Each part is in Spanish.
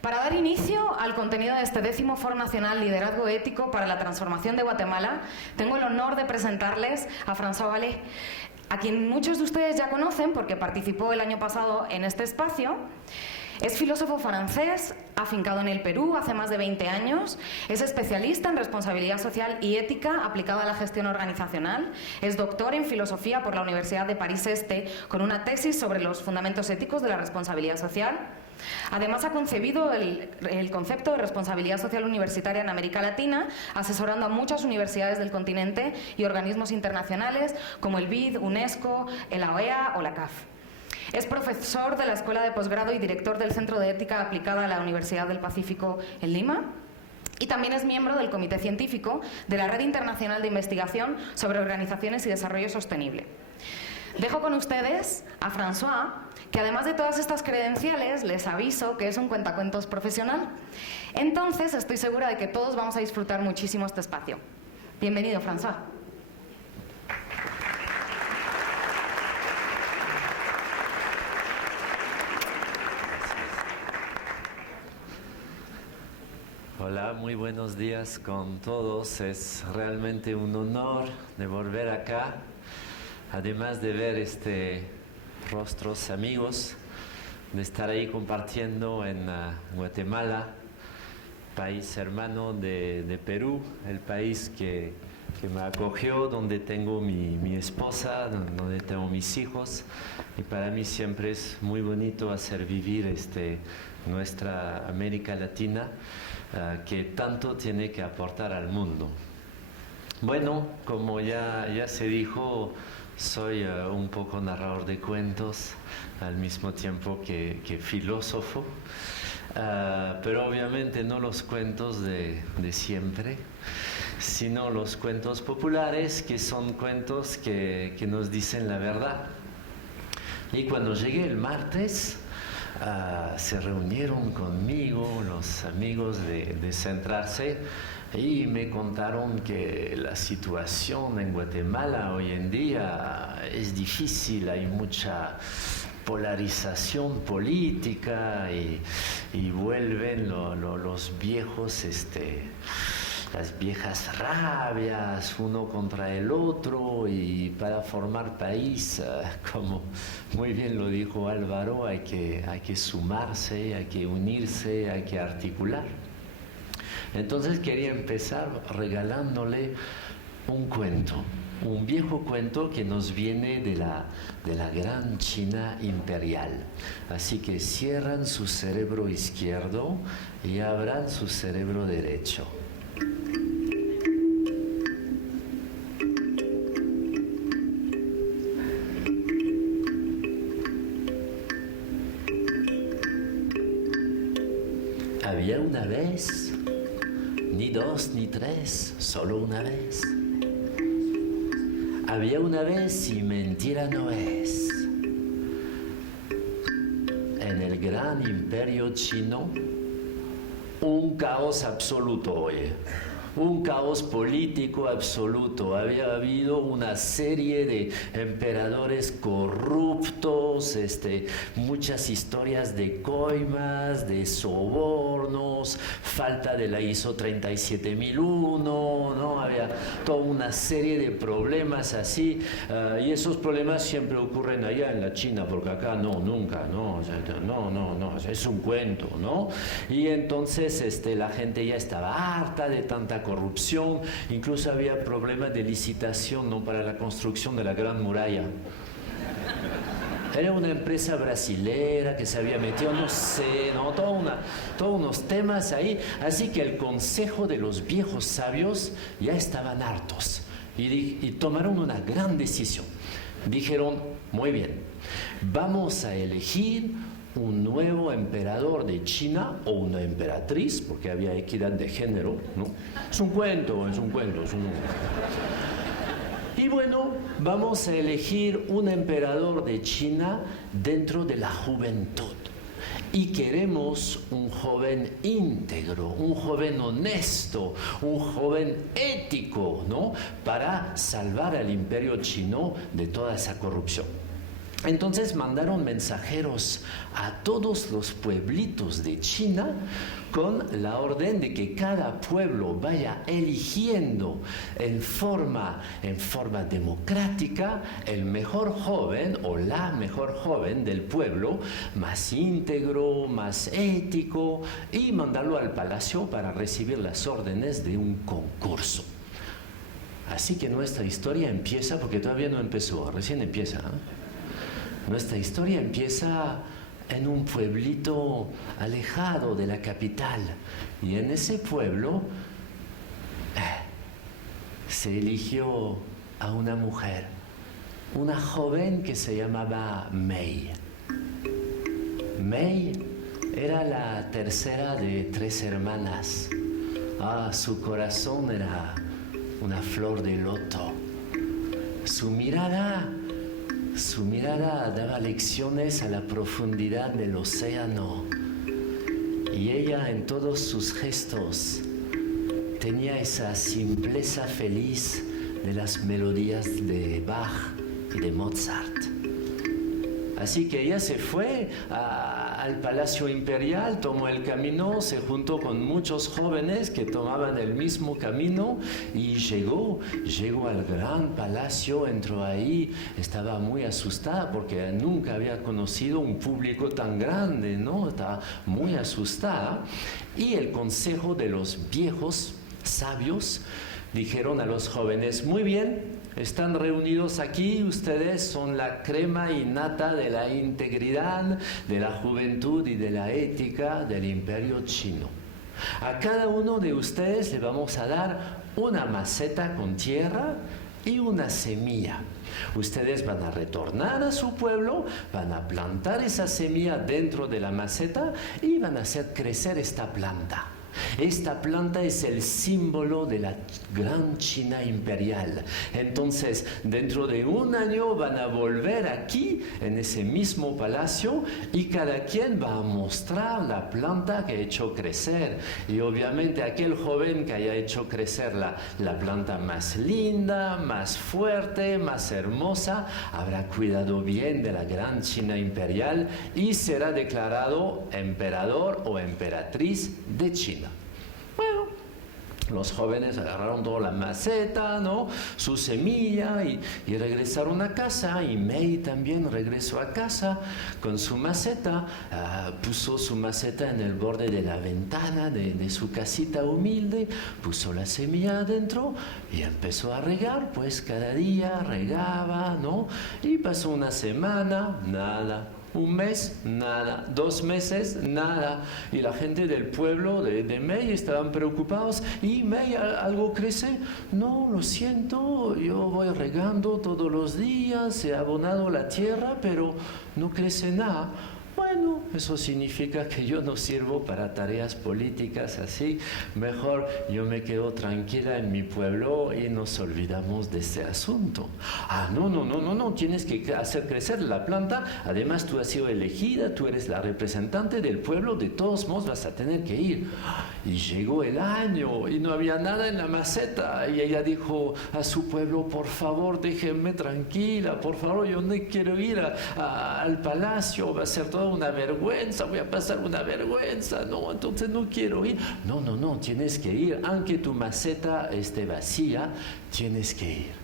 Para dar inicio al contenido de este 10º Foro Nacional Liderazgo Ético para la Transformación de Guatemala, tengo el honor de presentarles a François Vallée, a quien muchos de ustedes ya conocen porque participó el año pasado en este espacio. Es filósofo francés, afincado en el Perú hace más de 20 años, es especialista en responsabilidad social y ética aplicada a la gestión organizacional, es doctor en filosofía por la Universidad de París Este con una tesis sobre los fundamentos éticos de la responsabilidad social. Además, ha concebido el concepto de responsabilidad social universitaria en América Latina, asesorando a muchas universidades del continente y organismos internacionales como el BID, UNESCO, la OEA o la CAF. Es profesor de la Escuela de Posgrado y director del Centro de Ética Aplicada a la Universidad del Pacífico en Lima. Y también es miembro del Comité Científico de la Red Internacional de Investigación sobre Organizaciones y Desarrollo Sostenible. Dejo con ustedes a François, que además de todas estas credenciales, les aviso que es un cuentacuentos profesional. Entonces, estoy segura de que todos vamos a disfrutar muchísimo este espacio. Bienvenido, François. Hola, muy buenos días con todos. Es realmente un honor de volver acá, además de ver rostros amigos, de estar ahí compartiendo en Guatemala, país hermano de Perú, el país que me acogió, donde tengo mi esposa, donde tengo mis hijos, y para mí siempre es muy bonito hacer vivir nuestra América Latina, que tanto tiene que aportar al mundo. Bueno, como ya se dijo, soy un poco narrador de cuentos, al mismo tiempo que filósofo, pero obviamente no los cuentos de siempre, sino los cuentos populares, que son cuentos que nos dicen la verdad. Y cuando llegué el martes, se reunieron conmigo los amigos de Centrarse y me contaron que la situación en Guatemala hoy en día es difícil, hay mucha polarización política y vuelven los viejos, las viejas rabias uno contra el otro, y para formar país, como muy bien lo dijo Álvaro, hay que sumarse, hay que unirse, hay que articular. Entonces quería empezar regalándole un cuento, un viejo cuento que nos viene de la gran China imperial. Así que cierran su cerebro izquierdo y abran su cerebro derecho. Había una vez, ni dos ni tres, solo una vez. Había una vez y mentira no es. En el gran imperio chino, un caos absoluto, oye. Un caos político absoluto. Había habido una serie de emperadores corruptos, muchas historias de coimas, de sobornos, falta de la ISO 37001, ¿no? Había toda una serie de problemas así, y esos problemas siempre ocurren allá en la China, porque acá no, nunca, no, es un cuento, ¿no? Y entonces la gente ya estaba harta de tanta corrupción, incluso había problemas de licitación, ¿no?, para la construcción de la Gran Muralla. Era una empresa brasilera que se había metido, no sé, ¿no?, todos unos temas ahí. Así que el consejo de los viejos sabios ya estaban hartos y tomaron una gran decisión. Dijeron, muy bien, vamos a elegir un nuevo emperador de China o una emperatriz, porque había equidad de género, ¿no? Es un cuento. Y bueno, vamos a elegir un emperador de China dentro de la juventud. Y queremos un joven íntegro, un joven honesto, un joven ético, ¿no?, para salvar al imperio chino de toda esa corrupción. Entonces mandaron mensajeros a todos los pueblitos de China con la orden de que cada pueblo vaya eligiendo en forma democrática el mejor joven o la mejor joven del pueblo, más íntegro, más ético, y mandarlo al palacio para recibir las órdenes de un concurso. Así que nuestra historia empieza, porque todavía no empezó, recién empieza, ¿eh? Nuestra historia empieza en un pueblito alejado de la capital, y en ese pueblo se eligió a una mujer, una joven que se llamaba Mei. Mei era la tercera de 3 hermanas. Su corazón era una flor de loto. Su mirada daba lecciones a la profundidad del océano, y ella en todos sus gestos tenía esa simpleza feliz de las melodías de Bach y de Mozart. Así que ella se fue al Palacio Imperial, tomó el camino, se juntó con muchos jóvenes que tomaban el mismo camino y llegó al gran palacio, entró ahí, estaba muy asustada porque nunca había conocido un público tan grande, ¿no? Estaba muy asustada, y el consejo de los viejos sabios dijeron a los jóvenes: muy bien, están reunidos aquí, ustedes son la crema innata de la integridad, de la juventud y de la ética del imperio chino. A cada uno de ustedes le vamos a dar una maceta con tierra y una semilla. Ustedes van a retornar a su pueblo, van a plantar esa semilla dentro de la maceta y van a hacer crecer esta planta. Esta planta es el símbolo de la gran China imperial. Entonces, dentro de 1 año van a volver aquí, en ese mismo palacio, y cada quien va a mostrar la planta que ha hecho crecer. Y obviamente aquel joven que haya hecho crecer la planta más linda, más fuerte, más hermosa, habrá cuidado bien de la gran China imperial y será declarado emperador o emperatriz de China. Bueno, los jóvenes agarraron toda la maceta, ¿no?, su semilla, y regresaron a casa, y Mei también regresó a casa con su maceta. Puso su maceta en el borde de la ventana de su casita humilde, puso la semilla adentro y empezó a regar, pues cada día regaba, ¿no? Y pasó 1 semana, nada. 1 mes, nada. 2 meses, nada. Y la gente del pueblo de Mei estaban preocupados. ¿Y Mei, algo crece? No, lo siento, yo voy regando todos los días, he abonado la tierra, pero no crece nada. Bueno, eso significa que yo no sirvo para tareas políticas, así mejor yo me quedo tranquila en mi pueblo y nos olvidamos de este asunto. No, tienes que hacer crecer la planta, además tú has sido elegida, tú eres la representante del pueblo, de todos modos vas a tener que ir. Y llegó el año y no había nada en la maceta, y ella dijo a su pueblo: por favor, déjenme tranquila, por favor, yo no quiero ir al palacio, va a ser toda una vergüenza, voy a pasar una vergüenza, no, entonces no quiero ir. No, tienes que ir, aunque tu maceta esté vacía, tienes que ir.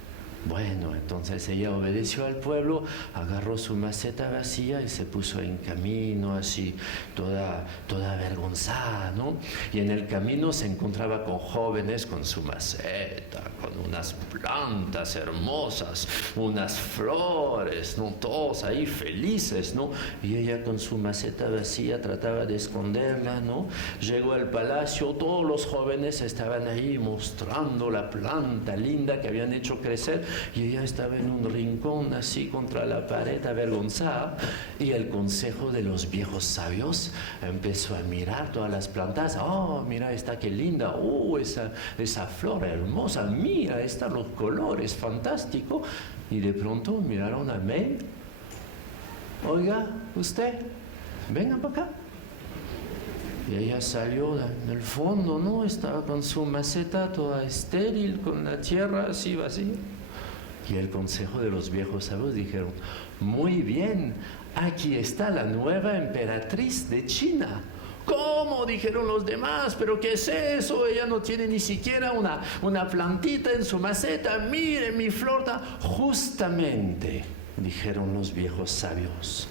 Bueno, entonces ella obedeció al pueblo, agarró su maceta vacía y se puso en camino, así, toda avergonzada, ¿no? Y en el camino se encontraba con jóvenes con su maceta, con unas plantas hermosas, unas flores, ¿no? Todos ahí felices, ¿no? Y ella con su maceta vacía trataba de esconderla, ¿no? Llegó al palacio, todos los jóvenes estaban ahí mostrando la planta linda que habían hecho crecer, y ella estaba en un rincón así contra la pared, avergonzada. Y el consejo de los viejos sabios empezó a mirar todas las plantas. Oh, mira esta qué linda, esa flor hermosa, mira esta, los colores, fantástico. Y de pronto miraron a Mei. Oiga, usted, venga para acá. Y ella salió del fondo, ¿no? Estaba con su maceta toda estéril, con la tierra así vacía. Y el consejo de los viejos sabios dijeron, muy bien, aquí está la nueva emperatriz de China. ¿Cómo? Dijeron los demás, pero ¿qué es eso? Ella no tiene ni siquiera una plantita en su maceta. Mire mi flor. Justamente, dijeron los viejos sabios,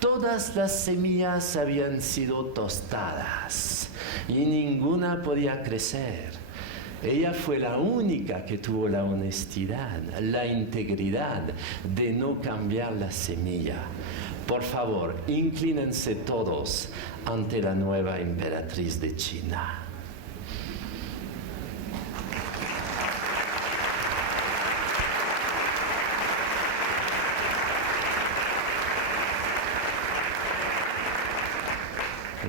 todas las semillas habían sido tostadas y ninguna podía crecer. Ella fue la única que tuvo la honestidad, la integridad de no cambiar la semilla. Por favor, inclínense todos ante la nueva emperatriz de China.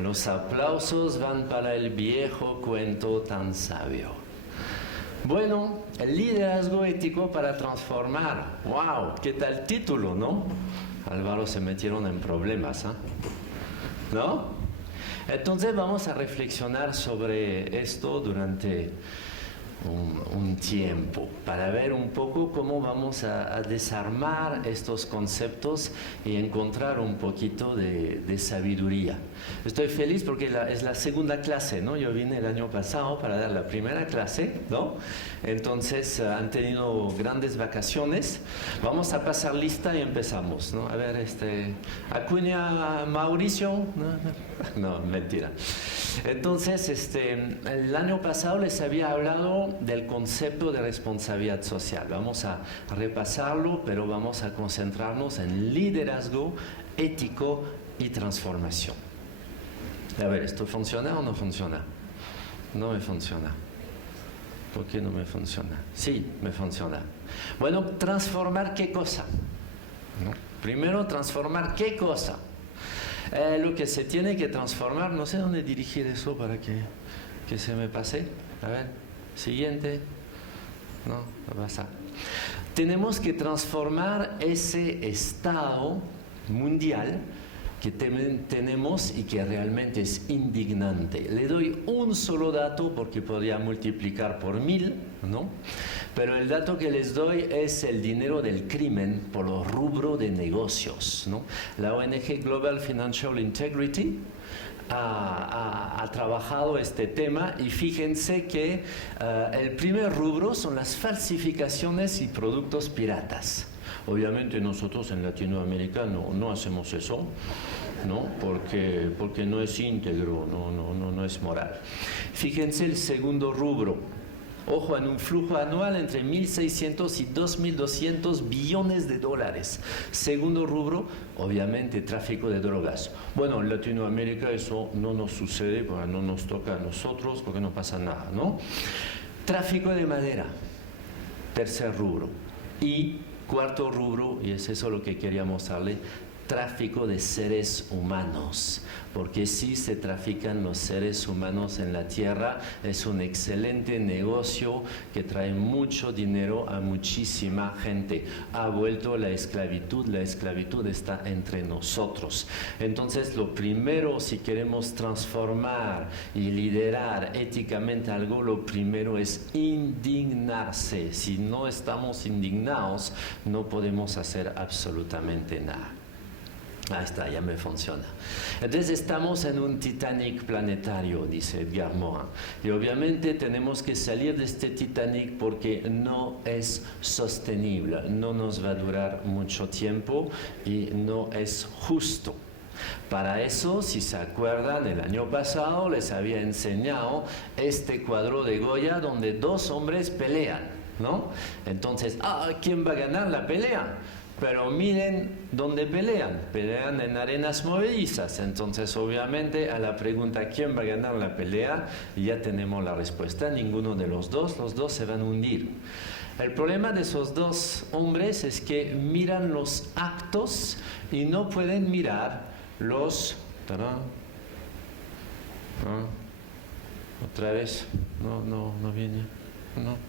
Los aplausos van para el viejo cuento tan sabio. Bueno, el liderazgo ético para transformar. ¡Wow! ¿Qué tal título, no? Álvaro, se metieron en problemas, ¿eh? ¿No? Entonces vamos a reflexionar sobre esto durante un tiempo para ver un poco cómo vamos a desarmar estos conceptos y encontrar un poquito de sabiduría. Estoy feliz porque es la segunda clase, ¿no? Yo vine el año pasado para dar la primera clase, ¿no? Entonces han tenido grandes vacaciones. Vamos a pasar lista y empezamos, ¿no? A ver, Acuña, Mauricio, no, mentira. Entonces, el año pasado les había hablado del concepto de responsabilidad social. Vamos a repasarlo, pero vamos a concentrarnos en liderazgo ético y transformación. A ver, ¿esto funciona o no funciona? No me funciona. ¿Por qué no me funciona? Sí, me funciona. Bueno, ¿transformar qué cosa? ¿No? Primero, ¿transformar qué cosa? Lo que se tiene que transformar, no sé dónde dirigir eso para que se me pase. A ver, siguiente. No pasa. Tenemos que transformar ese estado mundial que tenemos y que realmente es indignante. Le doy un solo dato porque podría multiplicar por 1000, ¿no? Pero el dato que les doy es el dinero del crimen por los rubros de negocios, ¿no? La ONG Global Financial Integrity ha trabajado este tema y fíjense que el primer rubro son las falsificaciones y productos piratas. Obviamente nosotros en Latinoamérica no hacemos eso, ¿no? Porque no es íntegro, no es moral. Fíjense el segundo rubro. Ojo, en un flujo anual entre 1.600 y 2.200 billones de dólares. Segundo rubro, obviamente, tráfico de drogas. Bueno, en Latinoamérica eso no nos sucede, porque no nos toca a nosotros, porque no pasa nada, ¿no? Tráfico de madera, tercer rubro. Y cuarto rubro, y es eso lo que quería mostrarle, tráfico de seres humanos, porque si se trafican los seres humanos en la tierra, es un excelente negocio que trae mucho dinero a muchísima gente. Ha vuelto la esclavitud está entre nosotros. Entonces, lo primero, si queremos transformar y liderar éticamente algo, lo primero es indignarse. Si no estamos indignados, no podemos hacer absolutamente nada. Ahí está, ya me funciona. Entonces estamos en un Titanic planetario, dice Edgar Morin. Y obviamente tenemos que salir de este Titanic porque no es sostenible, no nos va a durar mucho tiempo y no es justo. Para eso, si se acuerdan, el año pasado les había enseñado este cuadro de Goya donde dos hombres pelean, ¿no? Entonces, ¿quién va a ganar la pelea? Pero miren dónde pelean en arenas movedizas. Entonces, obviamente, a la pregunta ¿quién va a ganar la pelea? Ya tenemos la respuesta, ninguno de los dos se van a hundir. El problema de esos dos hombres es que miran los actos y no pueden mirar los... Otra vez, no viene, no.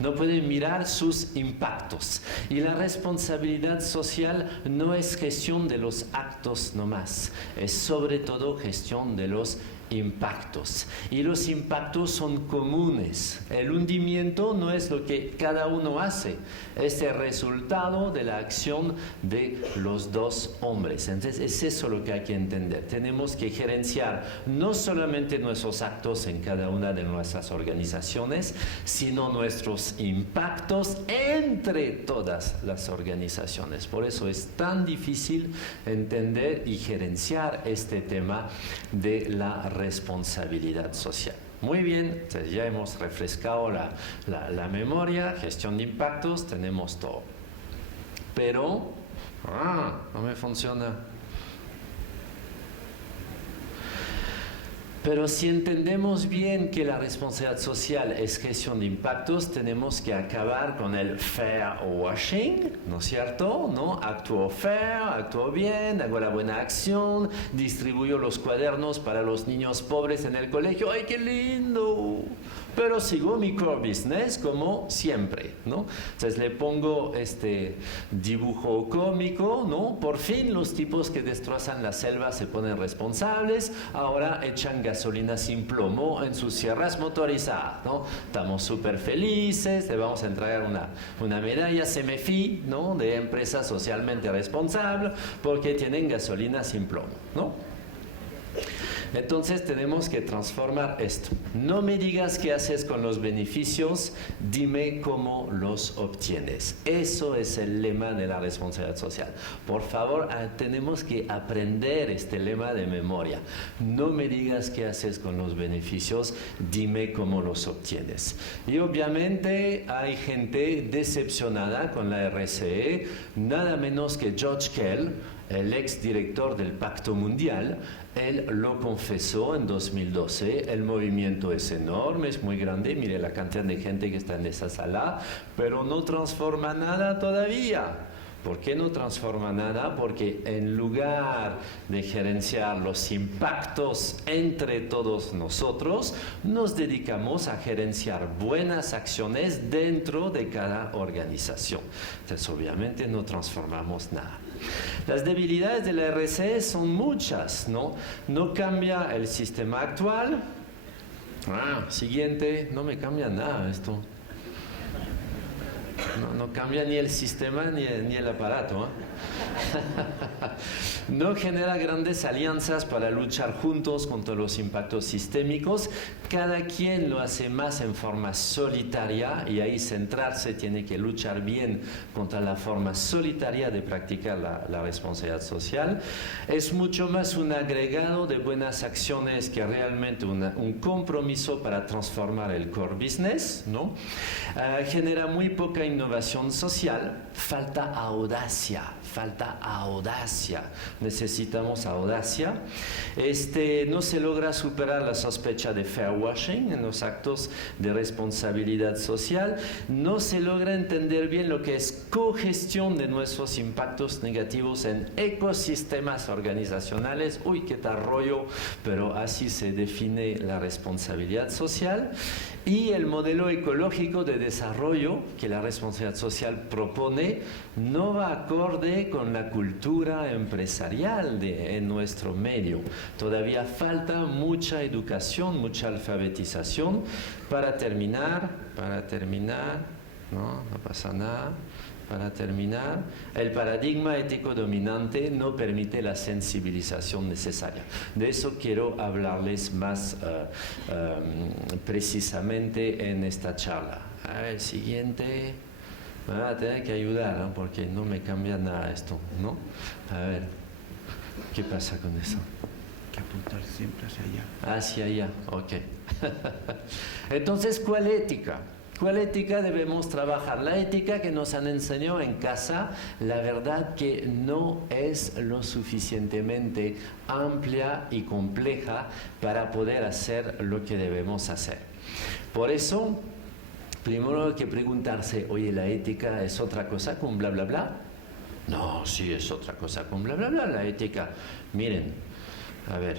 No pueden mirar sus impactos. Y la responsabilidad social no es gestión de los actos nomás, es sobre todo gestión de los impactos. Y los impactos son comunes. El hundimiento no es lo que cada uno hace, es el resultado de la acción de los dos hombres. Entonces es eso lo que hay que entender. Tenemos que gerenciar no solamente nuestros actos en cada una de nuestras organizaciones, sino nuestros impactos entre todas las organizaciones. Por eso es tan difícil entender y gerenciar este tema de la responsabilidad social. Muy bien, entonces ya hemos refrescado la memoria, gestión de impactos, tenemos todo. Pero, no me funciona. Pero si entendemos bien que la responsabilidad social es gestión de impactos, tenemos que acabar con el fair washing, ¿no es cierto? ¿No? Actúo fair, actúo bien, hago la buena acción, distribuyo los cuadernos para los niños pobres en el colegio. ¡Ay, qué lindo! Pero sigo mi core business como siempre, ¿no? Entonces le pongo este dibujo cómico, ¿no? Por fin los tipos que destrozan la selva se ponen responsables, ahora echan gasolina sin plomo en sus sierras motorizadas, ¿no? Estamos súper felices, le vamos a entregar una medalla CEMEFI, ¿no? De empresa socialmente responsable porque tienen gasolina sin plomo, ¿no? Entonces tenemos que transformar esto. No me digas qué haces con los beneficios, dime cómo los obtienes. Eso es el lema de la responsabilidad social. Por favor, tenemos que aprender este lema de memoria. No me digas qué haces con los beneficios, dime cómo los obtienes. Y obviamente hay gente decepcionada con la RSE, nada menos que George Kell, el exdirector del Pacto Mundial. Él lo confesó en 2012, el movimiento es enorme, es muy grande, mire la cantidad de gente que está en esa sala, pero no transforma nada todavía. ¿Por qué no transforma nada? Porque en lugar de gerenciar los impactos entre todos nosotros, nos dedicamos a gerenciar buenas acciones dentro de cada organización. Entonces, obviamente no transformamos nada. Las debilidades de la RSE son muchas, ¿no? No cambia el sistema actual. Siguiente, no me cambia nada esto. No cambia ni el sistema ni el aparato, ¿eh? No genera grandes alianzas para luchar juntos contra los impactos sistémicos. Cada quien lo hace más en forma solitaria y ahí centrarse, tiene que luchar bien contra la forma solitaria de practicar la responsabilidad social. Es mucho más un agregado de buenas acciones que realmente un compromiso para transformar el core business, ¿no? Genera muy poca innovación social, falta audacia. Necesitamos audacia. No se logra superar la sospecha de fair washing en los actos de responsabilidad social. No se logra entender bien lo que es cogestión de nuestros impactos negativos en ecosistemas organizacionales. Uy, qué tal rollo, pero así se define la responsabilidad social. Y el modelo ecológico de desarrollo que la responsabilidad social propone no va acorde con la cultura empresarial en nuestro medio. Todavía falta mucha educación, mucha alfabetización. Para terminar, no pasa nada. Para terminar, el paradigma ético dominante no permite la sensibilización necesaria. De eso quiero hablarles más precisamente en esta charla. A ver, siguiente. Me van a tener que ayudar, ¿no? Porque no me cambia nada esto, ¿no? A ver, ¿qué pasa con eso? Que apuntar siempre hacia allá. Hacia allá, ok. Entonces, ¿cuál ética? ¿Cuál ética debemos trabajar? La ética que nos han enseñado en casa, la verdad que no es lo suficientemente amplia y compleja para poder hacer lo que debemos hacer. Por eso, primero hay que preguntarse, oye, ¿la ética es otra cosa con bla, bla, bla? No, sí es otra cosa con bla, bla, bla. La ética, miren, a ver,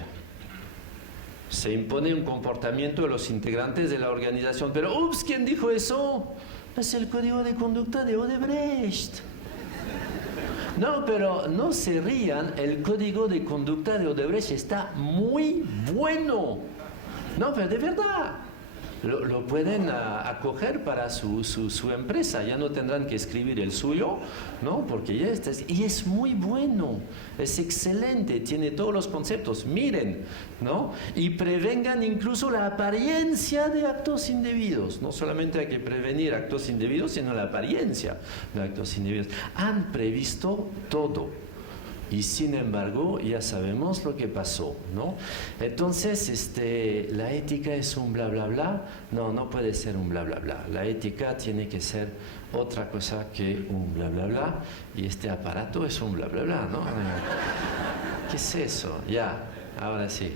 se impone un comportamiento de los integrantes de la organización, pero ups, ¿quién dijo eso? Es el código de conducta de Odebrecht. No, pero no se rían, el código de conducta de Odebrecht está muy bueno. No, pero de verdad. Lo pueden acoger para su empresa, ya no tendrán que escribir el suyo, ¿no? Porque ya está, y es muy bueno, es excelente, tiene todos los conceptos, miren, ¿no? Y prevengan incluso la apariencia de actos indebidos, no solamente hay que prevenir actos indebidos, sino la apariencia de actos indebidos. Han previsto todo. Y sin embargo, ya sabemos lo que pasó, ¿no? Entonces, la ética es un bla, bla, bla. No, no puede ser un bla, bla, bla. La ética tiene que ser otra cosa que un bla, bla, bla. Y este aparato es un bla, bla, bla, ¿no? ¿Qué es eso? Ya, ahora sí.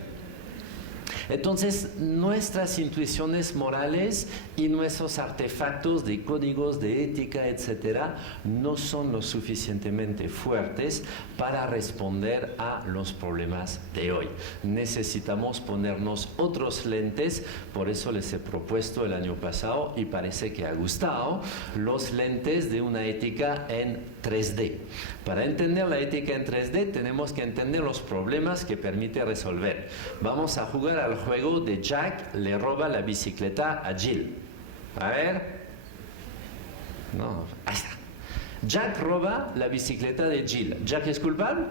Entonces, nuestras intuiciones morales y nuestros artefactos de códigos de ética, etcétera, no son lo suficientemente fuertes para responder a los problemas de hoy. Necesitamos ponernos otros lentes, por eso les he propuesto el año pasado, y parece que ha gustado, los lentes de una ética en 3D. Para entender la ética en 3D tenemos que entender los problemas que permite resolver. Vamos a jugar al juego de Jack le roba la bicicleta a Jill. A ver. No, ahí está. Jack roba la bicicleta de Jill. ¿Jack es culpable?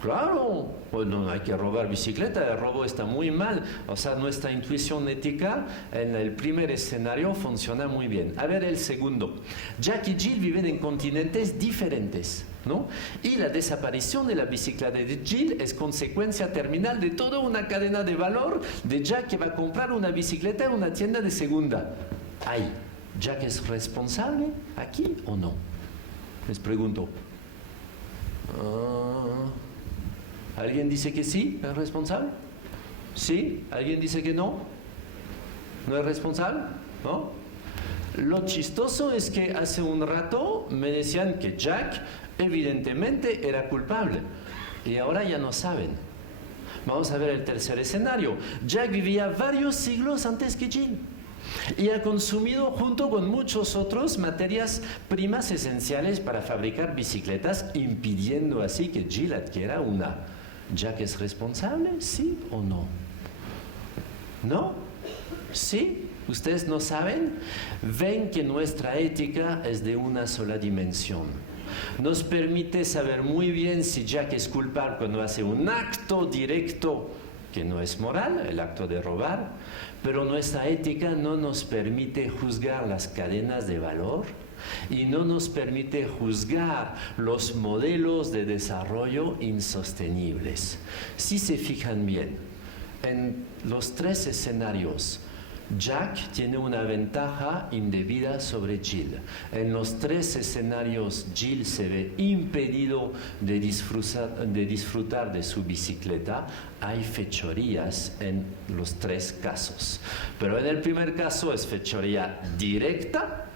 Claro, pues no hay que robar bicicleta, el robo está muy mal. O sea, nuestra intuición ética en el primer escenario funciona muy bien. A ver el segundo. Jack y Jill viven en continentes diferentes, ¿no? Y la desaparición de la bicicleta de Jill es consecuencia terminal de toda una cadena de valor de Jack que va a comprar una bicicleta en una tienda de segunda. Ay, ¿Jack es responsable aquí o no? Les pregunto. ¿Alguien dice que sí, es responsable? ¿Sí? ¿Alguien dice que no? ¿No es responsable? ¿No? Lo chistoso es que hace un rato me decían que Jack evidentemente era culpable y ahora ya no saben. Vamos a ver el tercer escenario. Jack vivía varios siglos antes que Jill y ha consumido junto con muchos otros materias primas esenciales para fabricar bicicletas, impidiendo así que Jill adquiera una. ¿Jack es responsable? ¿Sí o no? ¿No? ¿Sí? ¿Ustedes no saben? Ven que nuestra ética es de una sola dimensión. Nos permite saber muy bien si Jack es culpable cuando hace un acto directo que no es moral, el acto de robar, pero nuestra ética no nos permite juzgar las cadenas de valor y no nos permite juzgar los modelos de desarrollo insostenibles. Si se fijan bien, en los tres escenarios, Jack tiene una ventaja indebida sobre Jill. En los tres escenarios, Jill se ve impedido de disfrutar de su bicicleta. Hay fechorías en los tres casos. Pero en el primer caso es fechoría directa,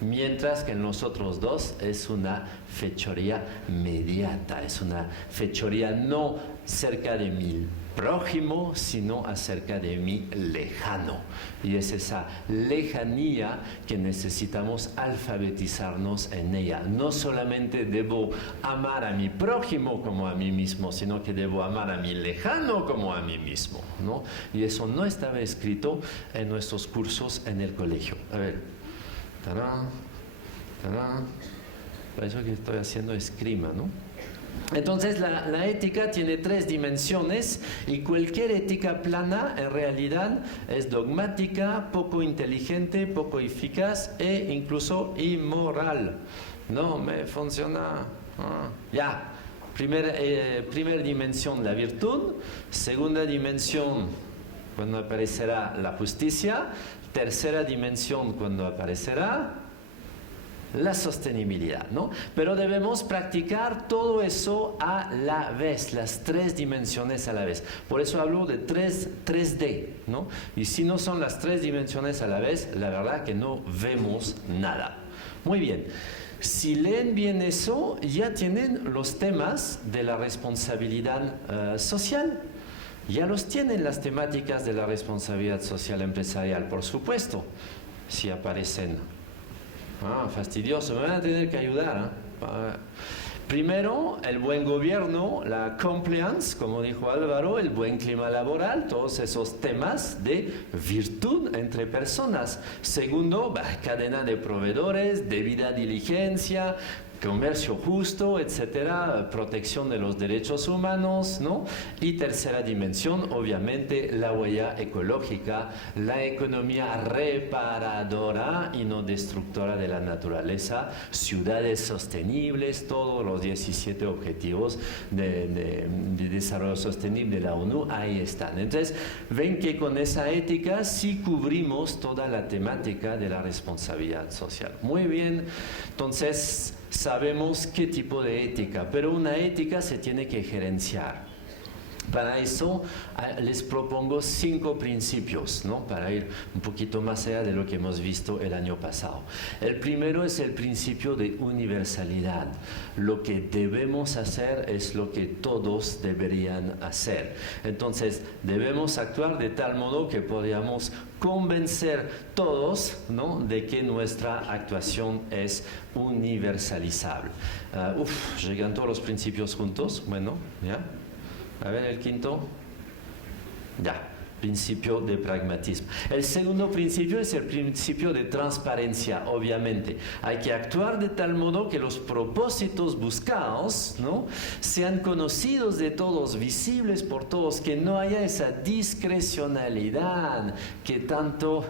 mientras que en los otros dos es una fechoría mediata, es una fechoría no cerca de mi prójimo, sino acerca de mi lejano. Y es esa lejanía que necesitamos alfabetizarnos en ella. No solamente debo amar a mi prójimo como a mí mismo, sino que debo amar a mi lejano como a mí mismo, ¿no? Y eso no estaba escrito en nuestros cursos en el colegio. A ver. ¡Tarán! ¡Tarán! Para eso que estoy haciendo esgrima, ¿no? Entonces la ética tiene tres dimensiones y cualquier ética plana en realidad es dogmática, poco inteligente, poco eficaz e incluso inmoral. No me funciona. Ya. Primera dimensión, la virtud. Segunda dimensión, cuando aparecerá la justicia. Tercera dimensión, cuando aparecerá la sostenibilidad, ¿no? Pero debemos practicar todo eso a la vez, las tres dimensiones a la vez. Por eso hablo de 3D, ¿no? Y si no son las tres dimensiones a la vez, la verdad que no vemos nada. Muy bien. Si leen bien eso, ya tienen los temas de la responsabilidad social. Ya los tienen las temáticas de la responsabilidad social empresarial, por supuesto, si aparecen. Fastidioso, me van a tener que ayudar, ¿eh? Primero, el buen gobierno, la compliance, como dijo Álvaro, el buen clima laboral, todos esos temas de virtud entre personas. Segundo, cadena de proveedores, debida diligencia, comercio justo, etcétera, protección de los derechos humanos, ¿no? Y tercera dimensión, obviamente, la huella ecológica, la economía reparadora y no destructora de la naturaleza, ciudades sostenibles, todos los 17 objetivos de desarrollo sostenible de la ONU, ahí están. Entonces, ven que con esa ética sí cubrimos toda la temática de la responsabilidad social. Muy bien, entonces sabemos qué tipo de ética, pero una ética se tiene que gerenciar. Para eso les propongo 5 principios, ¿no? Para ir un poquito más allá de lo que hemos visto el año pasado. El primero es el principio de universalidad. Lo que debemos hacer es lo que todos deberían hacer. Entonces, debemos actuar de tal modo que podamos convencer todos, ¿no?, de que nuestra actuación es universalizable. ¿Llegan todos los principios juntos? Bueno, ¿ya? A ver, el quinto. Ya. Principio de pragmatismo. El segundo principio es el principio de transparencia, obviamente. Hay que actuar de tal modo que los propósitos buscados, ¿no?, sean conocidos de todos, visibles por todos, que no haya esa discrecionalidad que tanto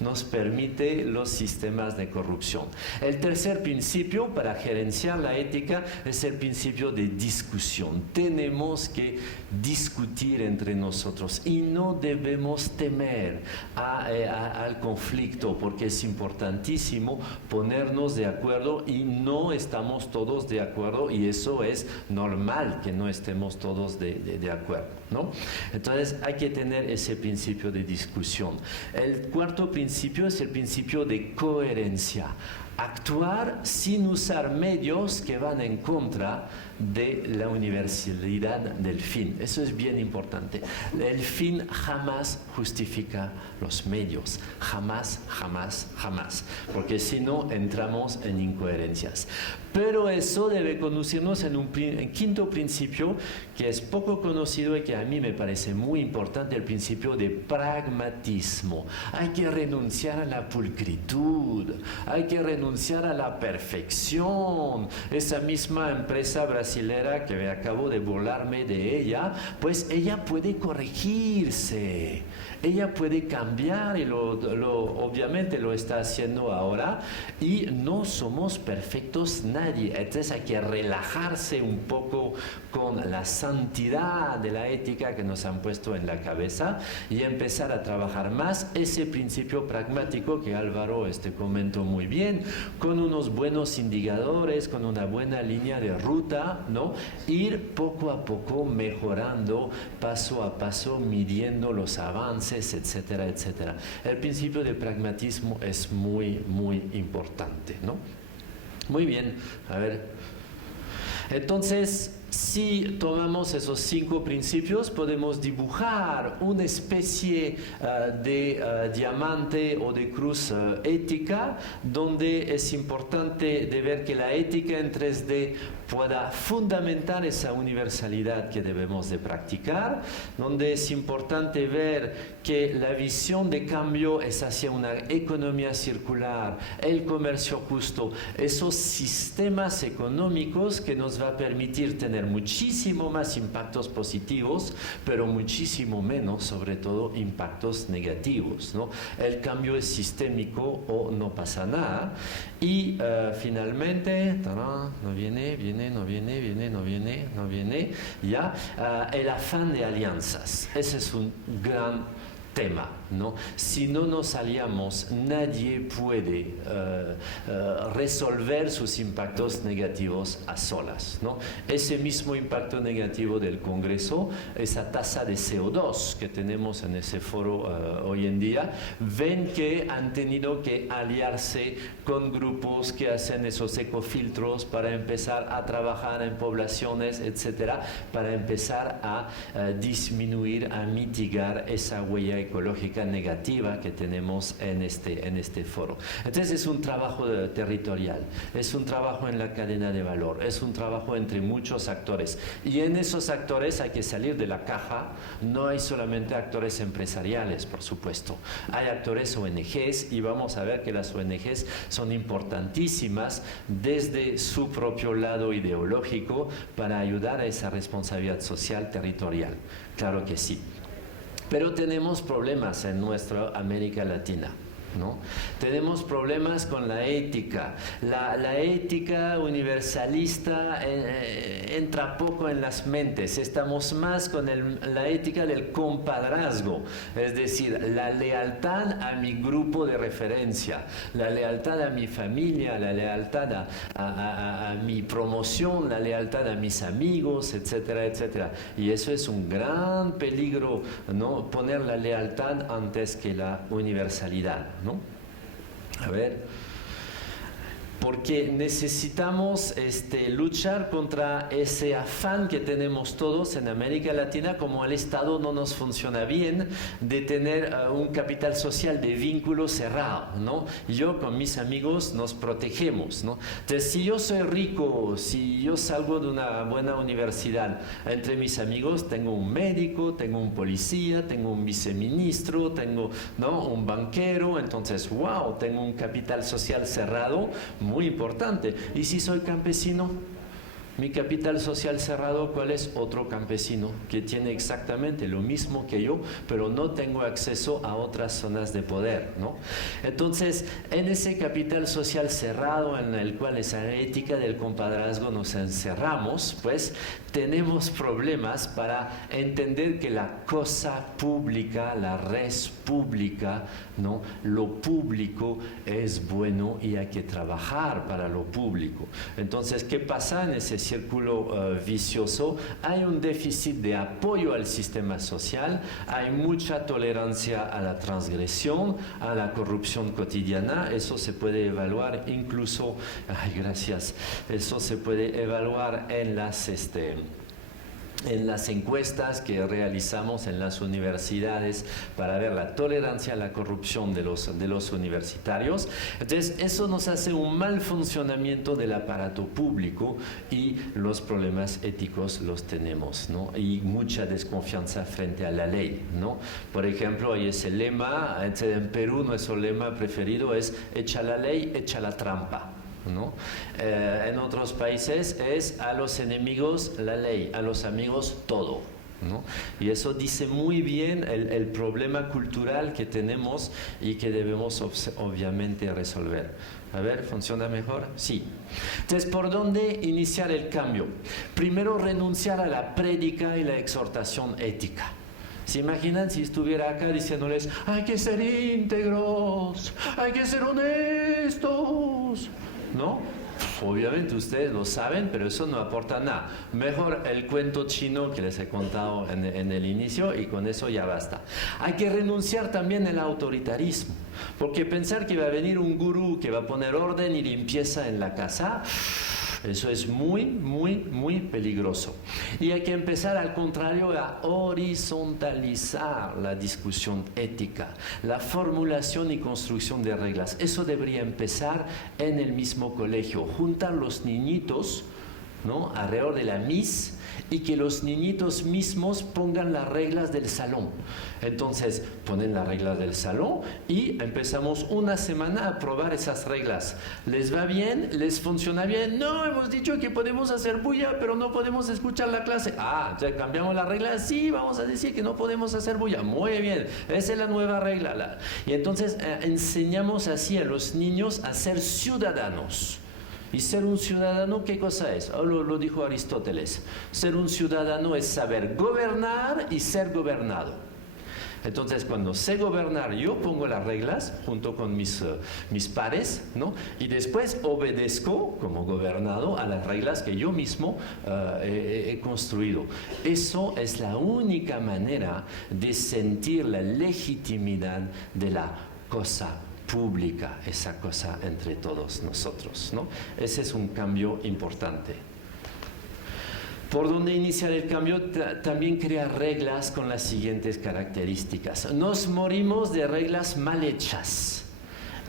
nos permite los sistemas de corrupción. El tercer principio para gerenciar la ética es el principio de discusión. Tenemos que discutir entre nosotros y no debemos temer al conflicto, porque es importantísimo ponernos de acuerdo y no estamos todos de acuerdo, y eso es normal que no estemos todos de acuerdo, ¿no? Entonces hay que tener ese principio de discusión. El cuarto principio es el principio de coherencia. Actuar sin usar medios que van en contra de la universalidad del fin. Eso es bien importante. El fin jamás justifica los medios. Jamás, jamás, jamás. Porque si no, entramos en incoherencias. Pero eso debe conducirnos en un quinto principio que es poco conocido y que a mí me parece muy importante, el principio de pragmatismo. Hay que renunciar a la pulcritud, hay que renunciar a la perfección. Esa misma empresa brasilera que me acabo de burlarme de ella, pues ella puede corregirse, ella puede cambiar y obviamente lo está haciendo ahora, y no somos perfectos nadie. Entonces hay que relajarse un poco con la santidad de la ética que nos han puesto en la cabeza y empezar a trabajar más ese principio pragmático que Álvaro comentó muy bien, con unos buenos indicadores, con una buena línea de ruta, ¿no? Ir poco a poco mejorando, paso a paso, midiendo los avances, etcétera, etcétera. El principio de pragmatismo es muy, muy importante, ¿no? Muy bien, a ver. Entonces, si tomamos esos 5 principios, podemos dibujar una especie de diamante o de cruz ética, donde es importante de ver que la ética en 3D pueda fundamentar esa universalidad que debemos de practicar, donde es importante ver que la visión de cambio es hacia una economía circular, el comercio justo, esos sistemas económicos que nos va a permitir tener muchísimo más impactos positivos, pero muchísimo menos, sobre todo, impactos negativos, ¿no? El cambio es sistémico o no pasa nada. Y finalmente, no viene, ya, el afán de alianzas. Ese es un gran tema, ¿no? Si no nos aliamos, nadie puede resolver sus impactos negativos a solas, ¿no? Ese mismo impacto negativo del Congreso, esa tasa de CO2 que tenemos en ese foro hoy en día, ven que han tenido que aliarse con grupos que hacen esos ecofiltros para empezar a trabajar en poblaciones, etcétera, para empezar a disminuir, a mitigar esa huella ecológica dinámica negativa que tenemos en este foro. Entonces es un trabajo territorial, es un trabajo en la cadena de valor, es un trabajo entre muchos actores. Y en esos actores hay que salir de la caja. No hay solamente actores empresariales, por supuesto. Hay actores ONGs, y vamos a ver que las ONGs son importantísimas desde su propio lado ideológico para ayudar a esa responsabilidad social territorial. Claro que sí. Pero tenemos problemas en nuestra América Latina, ¿no? Tenemos problemas con la ética. La ética universalista entra poco en las mentes. Estamos más con la ética del compadrazgo, es decir, la lealtad a mi grupo de referencia, la lealtad a mi familia, la lealtad a mi promoción, la lealtad a mis amigos, etcétera, etcétera. Y eso es un gran peligro, ¿no? Poner la lealtad antes que la universalidad, ¿no? A ver, porque necesitamos luchar contra ese afán que tenemos todos en América Latina, como el Estado no nos funciona bien, de tener un capital social de vínculo cerrado, ¿no? Yo con mis amigos nos protegemos, ¿no? Entonces, si yo soy rico, si yo salgo de una buena universidad, entre mis amigos tengo un médico, tengo un policía, tengo un viceministro, tengo, ¿no?, un banquero. Entonces, wow, tengo un capital social cerrado muy importante. Y si soy campesino, mi capital social cerrado, ¿cuál es? Otro campesino que tiene exactamente lo mismo que yo, pero no tengo acceso a otras zonas de poder, ¿no? Entonces, en ese capital social cerrado en el cual esa ética del compadrazgo nos encerramos, pues tenemos problemas para entender que la cosa pública, la res pública, ¿no?, lo público es bueno y hay que trabajar para lo público. Entonces, ¿qué pasa en ese círculo vicioso? Hay un déficit de apoyo al sistema social, hay mucha tolerancia a la transgresión, a la corrupción cotidiana. Eso se puede evaluar incluso, gracias, eso se puede evaluar en las encuestas que realizamos en las universidades para ver la tolerancia a la corrupción de los universitarios. Entonces, eso nos hace un mal funcionamiento del aparato público y los problemas éticos los tenemos, ¿no? Y mucha desconfianza frente a la ley, ¿no? Por ejemplo, hay ese lema, en Perú nuestro lema preferido es echa la ley, echa la trampa, ¿no? En otros países es a los enemigos la ley, a los amigos todo, ¿no? Y eso dice muy bien el problema cultural que tenemos y que debemos obviamente resolver. A ver, ¿funciona mejor? Sí. Entonces, ¿por dónde iniciar el cambio? Primero, renunciar a la prédica y la exhortación ética. ¿Se imaginan si estuviera acá diciéndoles hay que ser íntegros, hay que ser honestos? ¿No? Obviamente ustedes lo saben, pero eso no aporta nada. Mejor el cuento chino que les he contado en el inicio, y con eso ya basta. Hay que renunciar también al autoritarismo, porque pensar que va a venir un gurú que va a poner orden y limpieza en la casa, eso es muy, muy, muy peligroso. Y hay que empezar, al contrario, a horizontalizar la discusión ética, la formulación y construcción de reglas. Eso debería empezar en el mismo colegio. Juntar los niñitos, ¿no?, alrededor de la Miss, y que los niñitos mismos pongan las reglas del salón. Entonces, ponen las reglas del salón y empezamos una semana a probar esas reglas. ¿Les va bien? ¿Les funciona bien? No, hemos dicho que podemos hacer bulla, pero no podemos escuchar la clase. Ya cambiamos la regla. Sí, vamos a decir que no podemos hacer bulla. Muy bien, esa es la nueva regla. Y entonces enseñamos así a los niños a ser ciudadanos. Y ser un ciudadano, ¿qué cosa es? Lo dijo Aristóteles. Ser un ciudadano es saber gobernar y ser gobernado. Entonces, cuando sé gobernar, yo pongo las reglas junto con mis pares, ¿no? Y después obedezco como gobernado a las reglas que yo mismo he construido. Eso es la única manera de sentir la legitimidad de la cosa pública, esa cosa entre todos nosotros, ¿no? Ese es un cambio importante. Por donde iniciar el cambio, también crea reglas con las siguientes características. Nos morimos de reglas mal hechas.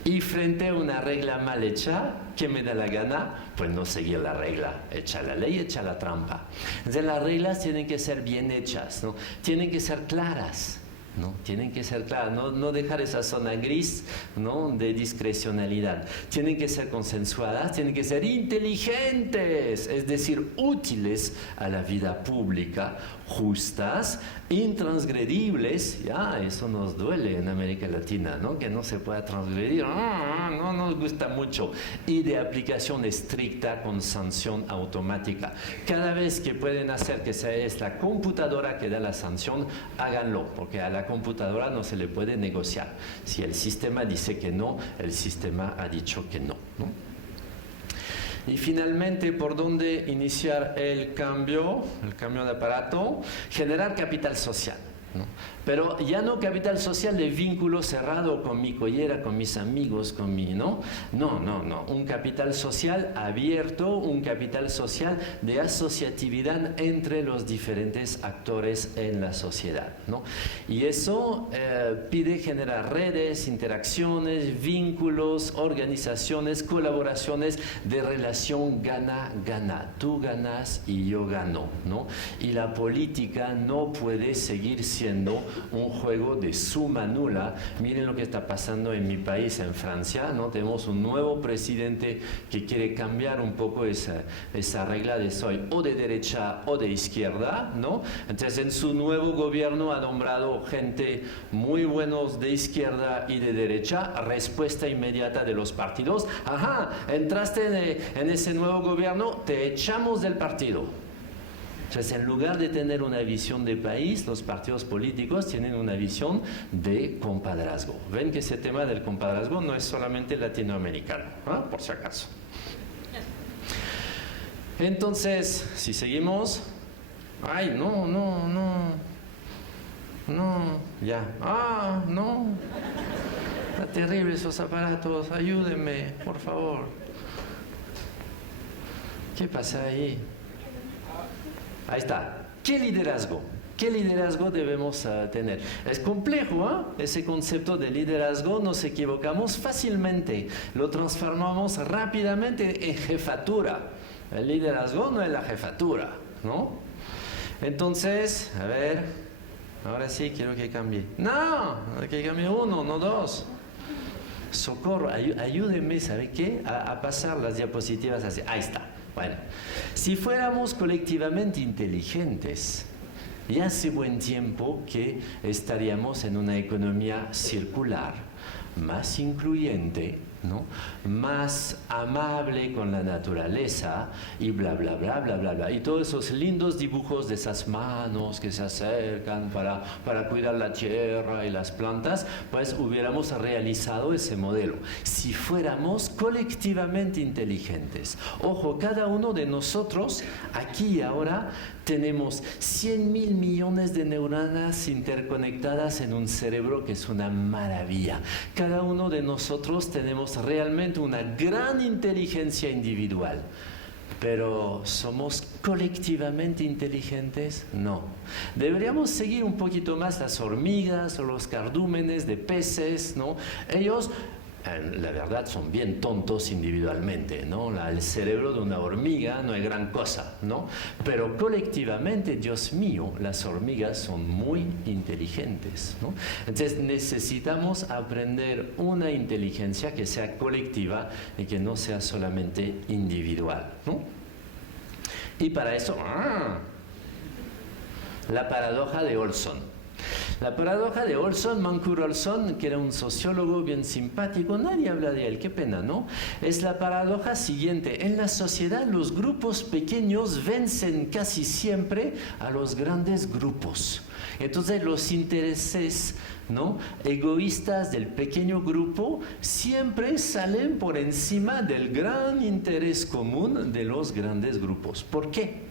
Y frente a una regla mal hecha, ¿qué me da la gana? Pues no seguir la regla, echa la ley, echa la trampa. Entonces las reglas tienen que ser bien hechas, ¿no? Tienen que ser claras. ¿No? Tienen que ser claras, no dejar esa zona gris, ¿no? De discrecionalidad. Tienen que ser consensuadas, tienen que ser inteligentes, es decir, útiles a la vida pública, justas, intransgredibles. Ya, eso nos duele en América Latina, ¿no? Que no se pueda transgredir, no nos gusta mucho. Y de aplicación estricta con sanción automática. Cada vez que pueden hacer que sea la computadora que da la sanción, háganlo, porque a la computadora no se le puede negociar. Si el sistema dice que no, el sistema ha dicho que no, ¿no? Y finalmente, ¿por dónde iniciar el cambio de aparato? Generar capital social, ¿no? Pero ya no capital social de vínculo cerrado con mi collera, con mis amigos, con mi, ¿no? No. Un capital social abierto, un capital social de asociatividad entre los diferentes actores en la sociedad, ¿no? Y eso pide generar redes, interacciones, vínculos, organizaciones, colaboraciones de relación gana-gana. Tú ganas y yo gano, ¿no? Y la política no puede seguir siendo un juego de suma nula. Miren lo que está pasando en mi país, en Francia, ¿no? Tenemos un nuevo presidente que quiere cambiar un poco esa regla de soy o de derecha o de izquierda, ¿no? Entonces en su nuevo gobierno ha nombrado gente muy buenos de izquierda y de derecha. Respuesta inmediata de los partidos: ajá, entraste en ese nuevo gobierno, te echamos del partido. Entonces, en lugar de tener una visión de país, los partidos políticos tienen una visión de compadrazgo. Ven que ese tema del compadrazgo no es solamente latinoamericano, ¿eh? Por si acaso. Entonces, si seguimos... ¡Ay, no! Ya. ¡Ah, no! Está terrible esos aparatos. Ayúdenme, por favor. ¿Qué pasa ahí? Ahí está. ¿Qué liderazgo? ¿Qué liderazgo debemos tener? Es complejo, ¿eh? Ese concepto de liderazgo nos equivocamos fácilmente. Lo transformamos rápidamente en jefatura. El liderazgo no es la jefatura, ¿no? Entonces, a ver, ahora sí quiero que cambie. No, que cambie uno, no dos. Socorro, ayúdenme, ¿sabe qué? A pasar las diapositivas así. Ahí está. Bueno, si fuéramos colectivamente inteligentes, ya hace buen tiempo que estaríamos en una economía circular, más incluyente, ¿no? Más amable con la naturaleza y bla, bla, bla, bla, bla, bla. Y todos esos lindos dibujos de esas manos que se acercan para cuidar la tierra y las plantas, pues hubiéramos realizado ese modelo. Si fuéramos colectivamente inteligentes. Ojo, cada uno de nosotros, aquí y ahora, tenemos 100.000 millones de neuronas interconectadas en un cerebro que es una maravilla. Cada uno de nosotros tenemos realmente una gran inteligencia individual. Pero ¿somos colectivamente inteligentes? No. Deberíamos seguir un poquito más las hormigas o los cardúmenes de peces, ¿no? Ellos... la verdad son bien tontos individualmente, ¿no? El cerebro de una hormiga no es gran cosa, ¿no? Pero colectivamente, Dios mío, las hormigas son muy inteligentes, ¿no? Entonces necesitamos aprender una inteligencia que sea colectiva y que no sea solamente individual, ¿no? Y para eso, la paradoja de Olson. La paradoja de Olson, Mancur Olson, que era un sociólogo bien simpático, nadie habla de él, qué pena, ¿no? Es la paradoja siguiente: en la sociedad los grupos pequeños vencen casi siempre a los grandes grupos. Entonces los intereses, ¿no?, egoístas del pequeño grupo siempre salen por encima del gran interés común de los grandes grupos. ¿Por qué?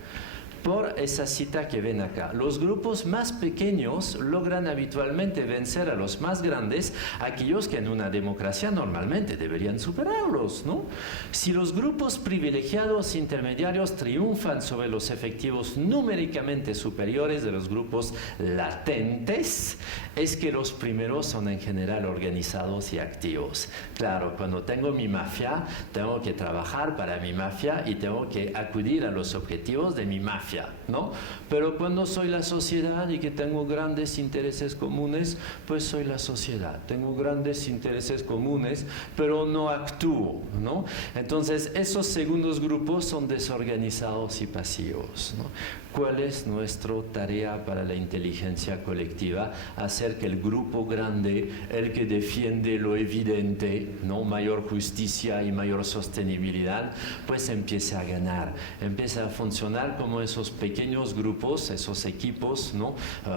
por esa cita que ven acá. Los grupos más pequeños logran habitualmente vencer a los más grandes, aquellos que en una democracia normalmente deberían superarlos, ¿no? Si los grupos privilegiados intermediarios triunfan sobre los efectivos numéricamente superiores de los grupos latentes, es que los primeros son en general organizados y activos. Claro, cuando tengo mi mafia, tengo que trabajar para mi mafia y tengo que acudir a los objetivos de mi mafia, ¿no? Pero cuando soy la sociedad y que tengo grandes intereses comunes, pues soy la sociedad. Tengo grandes intereses comunes, pero no actúo, ¿no? Entonces, esos segundos grupos son desorganizados y pasivos, ¿no? ¿Cuál es nuestra tarea para la inteligencia colectiva? Hacer que el grupo grande, el que defiende lo evidente, ¿no? Mayor justicia y mayor sostenibilidad, pues empiece a ganar, empiece a funcionar como esos pequeños grupos, esos equipos, ¿no?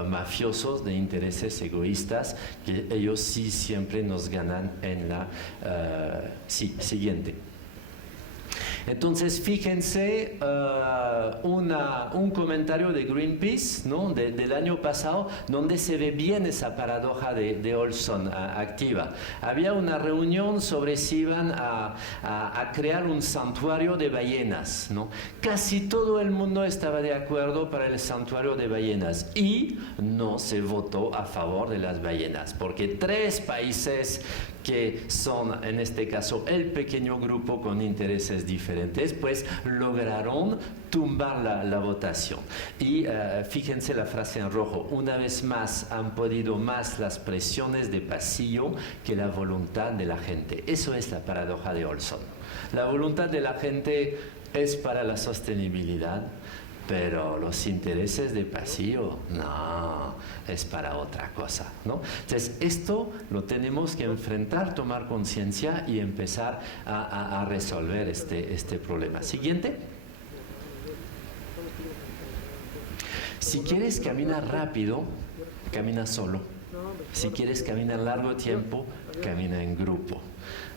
Mafiosos de intereses egoístas, que ellos sí siempre nos ganan en la siguiente. Entonces, fíjense un comentario de Greenpeace, ¿no? del año pasado, donde se ve bien esa paradoja de Olson activa. Había una reunión sobre si iban a crear un santuario de ballenas, ¿no? Casi todo el mundo estaba de acuerdo para el santuario de ballenas y no se votó a favor de las ballenas, porque 3 países que son, en este caso, el pequeño grupo con intereses diferentes, pues lograron tumbar la votación. Y fíjense la frase en rojo: una vez más han podido más las presiones de pasillo que la voluntad de la gente. Eso es la paradoja de Olson. La voluntad de la gente es para la sostenibilidad, pero los intereses de pasillo, no, es para otra cosa, ¿no? Entonces, esto lo tenemos que enfrentar, tomar conciencia y empezar a resolver este problema. Siguiente. Si quieres caminar rápido, camina solo. Si quieres caminar largo tiempo, camina en grupo.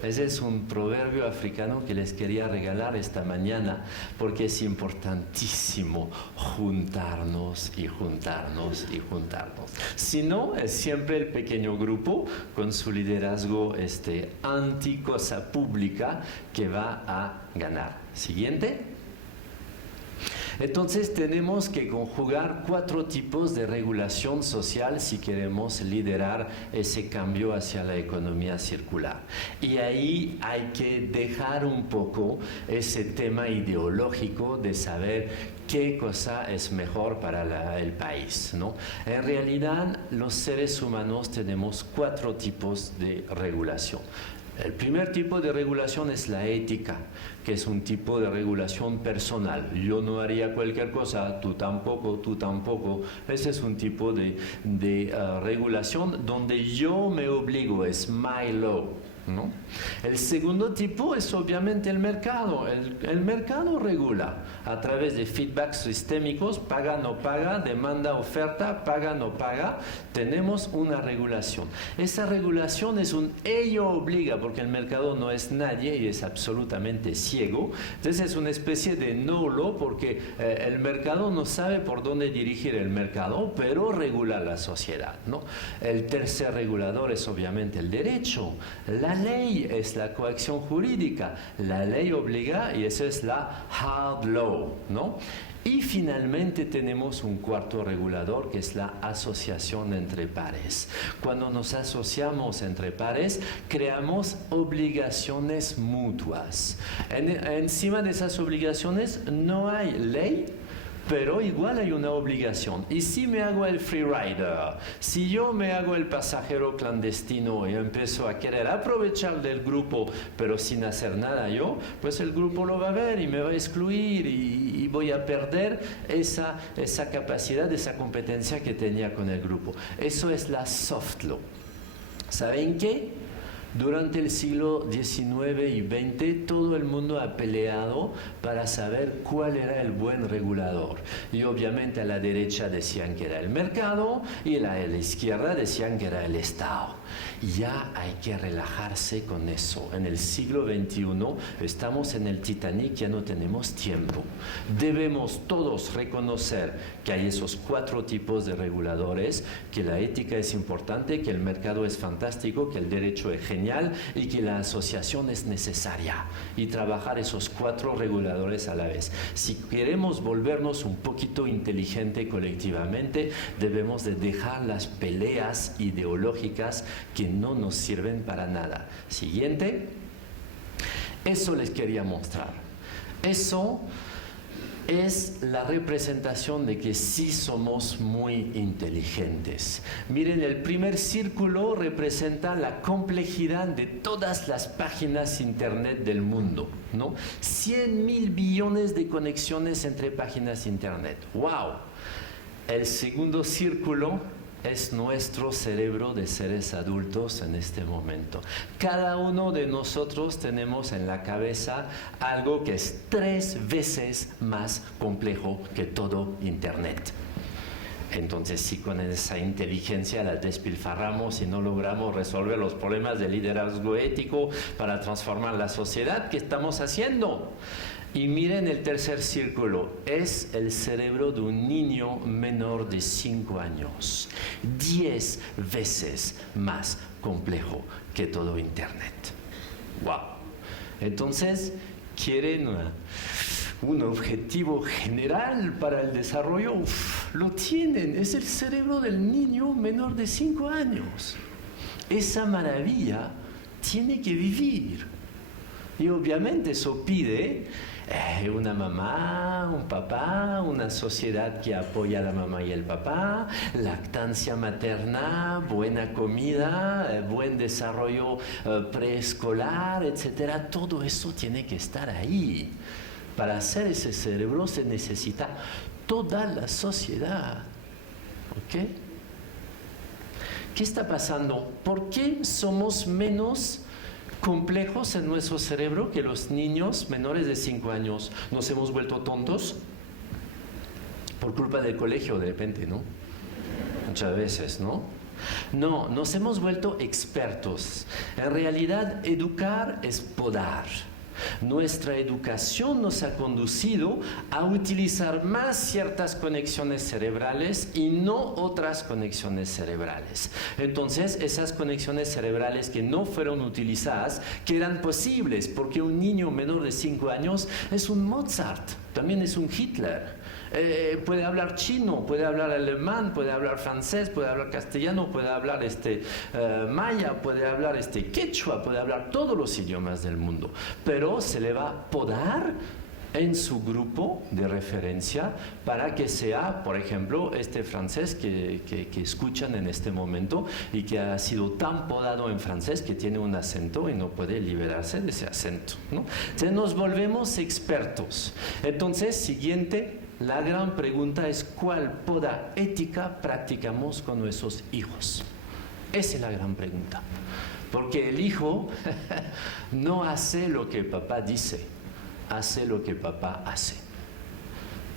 Ese es un proverbio africano que les quería regalar esta mañana, porque es importantísimo juntarnos y juntarnos y juntarnos. Si no, es siempre el pequeño grupo con su liderazgo anti cosa pública que va a ganar. Siguiente. Entonces tenemos que conjugar 4 tipos de regulación social si queremos liderar ese cambio hacia la economía circular. Y ahí hay que dejar un poco ese tema ideológico de saber qué cosa es mejor para el país, ¿no? En realidad, los seres humanos tenemos 4 tipos de regulación. El primer tipo de regulación es la ética, que es un tipo de regulación personal. Yo no haría cualquier cosa, tú tampoco, tú tampoco. Ese es un tipo de regulación donde yo me obligo, es my law, ¿no? El segundo tipo es obviamente el mercado. El mercado regula a través de feedbacks sistémicos: paga, no paga, demanda, oferta, paga, no paga. Tenemos una regulación. Esa regulación es un ello obliga, porque el mercado no es nadie y es absolutamente ciego. Entonces es una especie de no law, porque el mercado no sabe por dónde dirigir el mercado, pero regula la sociedad, ¿no? El tercer regulador es obviamente el derecho. La ley es la coacción jurídica. La ley obliga y esa es la hard law, ¿no? Y finalmente tenemos un cuarto regulador, que es la asociación entre pares. Cuando nos asociamos entre pares, creamos obligaciones mutuas. Encima de esas obligaciones no hay ley, pero igual hay una obligación. Y si me hago el free rider, si yo me hago el pasajero clandestino y empiezo a querer aprovechar del grupo, pero sin hacer nada yo, pues el grupo lo va a ver y me va a excluir y voy a perder esa capacidad, esa competencia que tenía con el grupo. Eso es la soft law. ¿Saben qué? Durante el siglo XIX y XX, todo el mundo ha peleado para saber cuál era el buen regulador. Y obviamente a la derecha decían que era el mercado y a la izquierda decían que era el Estado. ya hay que relajarse con eso. En el siglo XXI estamos en el Titanic, ya no tenemos tiempo. Debemos todos reconocer que hay esos 4 tipos de reguladores, que la ética es importante, que el mercado es fantástico, que el derecho es genial y que la asociación es necesaria, y trabajar esos 4 reguladores a la vez. Si queremos volvernos un poquito inteligente colectivamente, debemos de dejar las peleas ideológicas que no nos sirven para nada. Siguiente. Eso les quería mostrar. Eso es la representación de que sí somos muy inteligentes. Miren, el primer círculo representa la complejidad de todas las páginas internet del mundo, ¿no? 100.000 billones de conexiones entre páginas internet. ¡Wow! El segundo círculo es nuestro cerebro de seres adultos en este momento. Cada uno de nosotros tenemos en la cabeza algo que es 3 veces más complejo que todo Internet. Entonces, si con esa inteligencia la despilfarramos y no logramos resolver los problemas de liderazgo ético para transformar la sociedad, ¿qué estamos haciendo? Y miren el tercer círculo, es el cerebro de un niño menor de 5 años, 10 veces más complejo que todo Internet. ¡Wow! Entonces, ¿quieren un objetivo general para el desarrollo? Lo tienen, es el cerebro del niño menor de 5 años. Esa maravilla tiene que vivir. Y obviamente eso pide una mamá, un papá, una sociedad que apoya a la mamá y el papá, lactancia materna, buena comida, buen desarrollo preescolar, etc. Todo eso tiene que estar ahí. Para hacer ese cerebro se necesita toda la sociedad. ¿Ok? ¿Qué está pasando? ¿Por qué somos menos complejos en nuestro cerebro que los niños menores de 5 años? ¿Nos hemos vuelto tontos? Por culpa del colegio, de repente, ¿no? Muchas veces, ¿no? No, nos hemos vuelto expertos. En realidad, educar es podar. Nuestra educación nos ha conducido a utilizar más ciertas conexiones cerebrales y no otras conexiones cerebrales. Entonces, esas conexiones cerebrales que no fueron utilizadas, que eran posibles, porque un niño menor de 5 años es un Mozart, también es un Hitler. Puede hablar chino, puede hablar alemán, puede hablar francés, puede hablar castellano, puede hablar maya, puede hablar quechua, puede hablar todos los idiomas del mundo, pero se le va a podar en su grupo de referencia para que sea, por ejemplo, francés que escuchan en este momento y que ha sido tan podado en francés que tiene un acento y no puede liberarse de ese acento, ¿no? Entonces nos volvemos expertos. Entonces, siguiente. La gran pregunta es ¿cuál poda ética practicamos con nuestros hijos? Esa es la gran pregunta. Porque el hijo no hace lo que papá dice, hace lo que papá hace.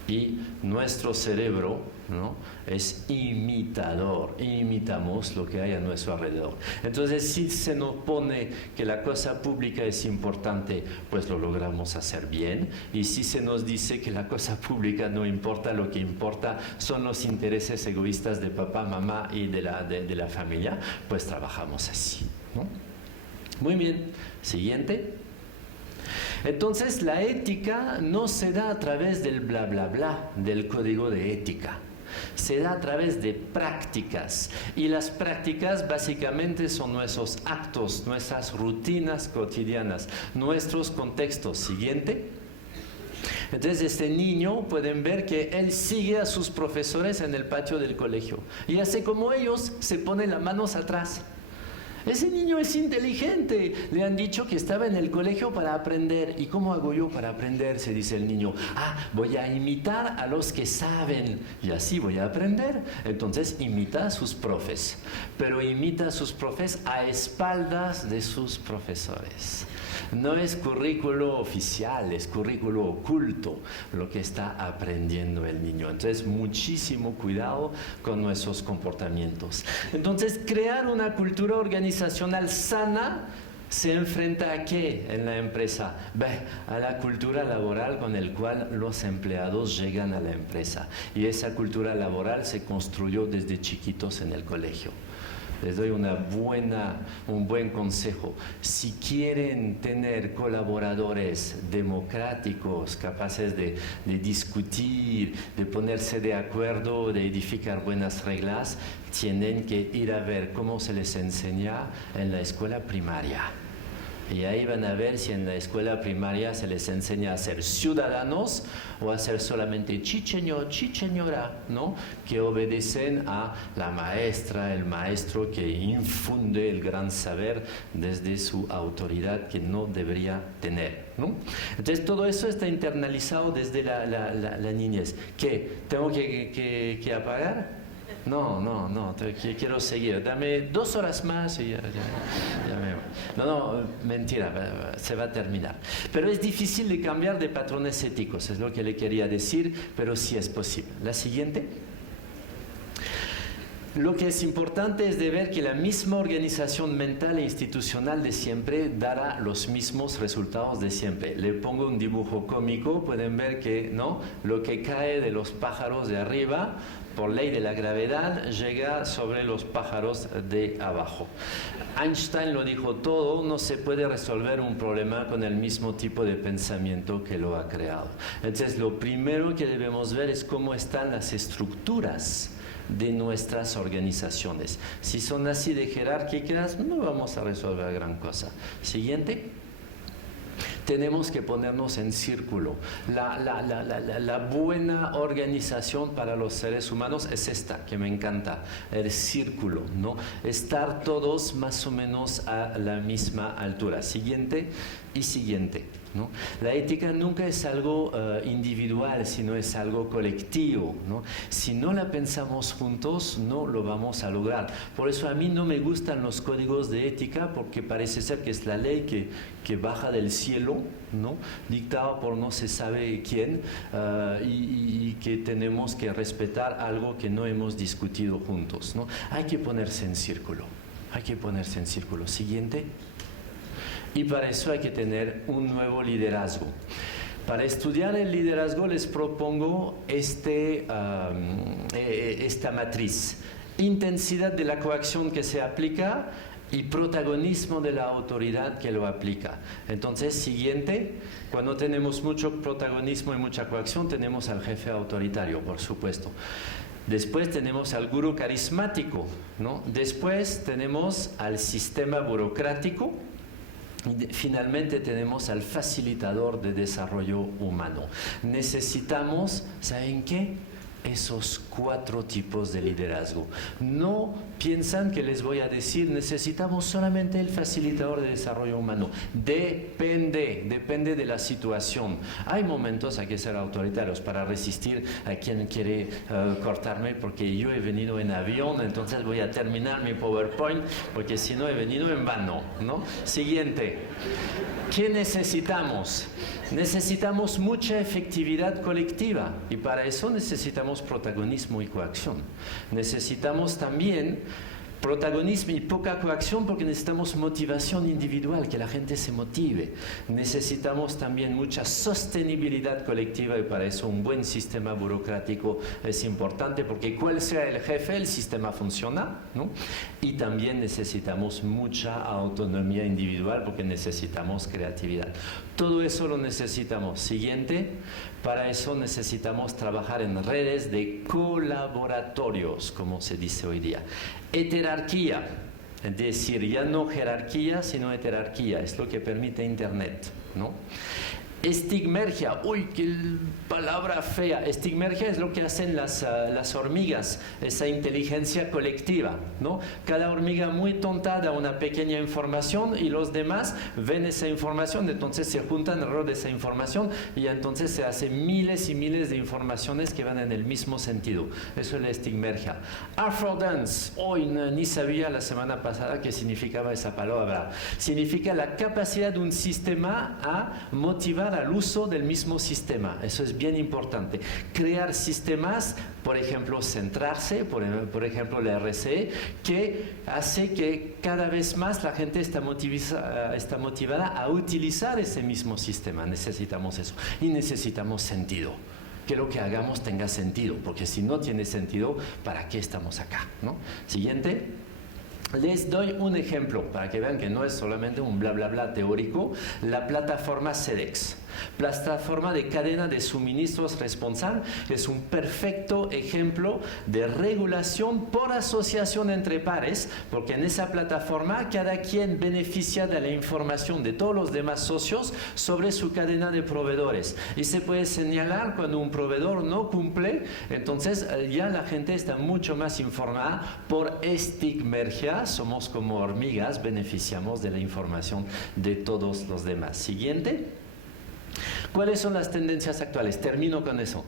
Y nuestro cerebro, ¿no?, es imitador, imitamos lo que hay a nuestro alrededor. Entonces, si se nos pone que la cosa pública es importante, pues lo logramos hacer bien. Y si se nos dice que la cosa pública no importa, lo que importa son los intereses egoístas de papá, mamá y de la familia, pues trabajamos así, ¿no? Muy bien, siguiente. Entonces, la ética no se da a través del bla, bla, bla, del código de ética. Se da a través de prácticas. Y las prácticas básicamente son nuestros actos, nuestras rutinas cotidianas, nuestros contextos. Siguiente. Entonces, este niño, pueden ver que él sigue a sus profesores en el patio del colegio. Y hace como ellos, se pone las manos atrás. Ese niño es inteligente. Le han dicho que estaba en el colegio para aprender. ¿Y cómo hago yo para aprender?, se dice el niño. Voy a imitar a los que saben y así voy a aprender. Entonces imita a sus profes, pero imita a sus profes a espaldas de sus profesores. No es currículo oficial, es currículo oculto lo que está aprendiendo el niño. Entonces, muchísimo cuidado con nuestros comportamientos. Entonces, crear una cultura organizacional sana se enfrenta a qué en la empresa? A la cultura laboral con el cual los empleados llegan a la empresa. Y esa cultura laboral se construyó desde chiquitos en el colegio. Les doy un buen consejo. Si quieren tener colaboradores democráticos, capaces de discutir, de ponerse de acuerdo, de edificar buenas reglas, tienen que ir a ver cómo se les enseña en la escuela primaria. Y ahí van a ver si en la escuela primaria se les enseña a ser ciudadanos o a ser solamente chicheñora, ¿no? Que obedecen a la maestra, el maestro que infunde el gran saber desde su autoridad que no debería tener, ¿no? Entonces todo eso está internalizado desde la niñez. ¿Qué? ¿Tengo que apagar? No, quiero seguir. Dame 2 horas más y ya me voy. No, mentira, se va a terminar. Pero es difícil de cambiar de patrones éticos, es lo que le quería decir, pero sí es posible. La siguiente. Lo que es importante es de ver que la misma organización mental e institucional de siempre dará los mismos resultados de siempre. Le pongo un dibujo cómico, pueden ver que ¿no? Lo que cae de los pájaros de arriba, por ley de la gravedad, llega sobre los pájaros de abajo. Einstein lo dijo todo, no se puede resolver un problema con el mismo tipo de pensamiento que lo ha creado. Entonces, lo primero que debemos ver es cómo están las estructuras de nuestras organizaciones. Si son así de jerárquicas, no vamos a resolver gran cosa. Siguiente. Tenemos que ponernos en círculo. La buena organización para los seres humanos es esta, que me encanta, el círculo, ¿no? Estar todos más o menos a la misma altura. Siguiente y siguiente, ¿no? La ética nunca es algo individual, sino es algo colectivo, ¿no? Si no la pensamos juntos, no lo vamos a lograr. Por eso a mí no me gustan los códigos de ética, porque parece ser que es la ley que baja del cielo, ¿no? Dictada por no se sabe quién, y que tenemos que respetar algo que no hemos discutido juntos, ¿no? Hay que ponerse en círculo. Siguiente. Y para eso hay que tener un nuevo liderazgo. Para estudiar el liderazgo les propongo esta matriz. Intensidad de la coacción que se aplica y protagonismo de la autoridad que lo aplica. Entonces, siguiente, cuando tenemos mucho protagonismo y mucha coacción, tenemos al jefe autoritario, por supuesto. Después tenemos al gurú carismático, ¿no? Después tenemos al sistema burocrático. Y finalmente tenemos al facilitador de desarrollo humano. Necesitamos, ¿saben qué? Esos 4 tipos de liderazgo. No piensan que les voy a decir, necesitamos solamente el facilitador de desarrollo humano. Depende de la situación. Hay momentos, hay que ser autoritarios para resistir a quien quiere cortarme, porque yo he venido en avión, entonces voy a terminar mi PowerPoint, porque si no he venido en vano, ¿no? Siguiente. ¿Qué necesitamos? Necesitamos mucha efectividad colectiva, y para eso necesitamos protagonismo y coacción. Necesitamos también protagonismo y poca coacción, porque necesitamos motivación individual, que la gente se motive. Necesitamos también mucha sostenibilidad colectiva, y para eso un buen sistema burocrático es importante, porque cual sea el jefe, el sistema funciona, ¿no? Y también necesitamos mucha autonomía individual, porque necesitamos creatividad. Todo eso lo necesitamos. Siguiente. Para eso necesitamos trabajar en redes de colaboratorios, como se dice hoy día. Heterarquía, es decir, ya no jerarquía, sino heterarquía, es lo que permite Internet, ¿no? Estigmergia, uy, qué palabra fea. Estigmergia es lo que hacen las hormigas, esa inteligencia colectiva, ¿no? Cada hormiga muy tonta da una pequeña información y los demás ven esa información, entonces se juntan alrededor de esa información y entonces se hacen miles y miles de informaciones que van en el mismo sentido. Eso es la estigmergia. Affordance, hoy ni sabía la semana pasada qué significaba esa palabra. Significa la capacidad de un sistema a motivar al uso del mismo sistema. Eso es bien importante. Crear sistemas, por ejemplo, centrarse, por ejemplo, la RCE, que hace que cada vez más la gente está motivada a utilizar ese mismo sistema. Necesitamos eso. Y necesitamos sentido. Que lo que hagamos tenga sentido, porque si no tiene sentido, ¿para qué estamos acá? ¿No? Siguiente. Les doy un ejemplo para que vean que no es solamente un bla bla bla teórico. La plataforma SEDEX, plataforma de cadena de suministros responsable, es un perfecto ejemplo de regulación por asociación entre pares, porque en esa plataforma cada quien beneficia de la información de todos los demás socios sobre su cadena de proveedores y se puede señalar cuando un proveedor no cumple, entonces ya la gente está mucho más informada. Por estigmergia, somos como hormigas, beneficiamos de la información de todos los demás. Siguiente. ¿Cuáles son las tendencias actuales? Termino con eso.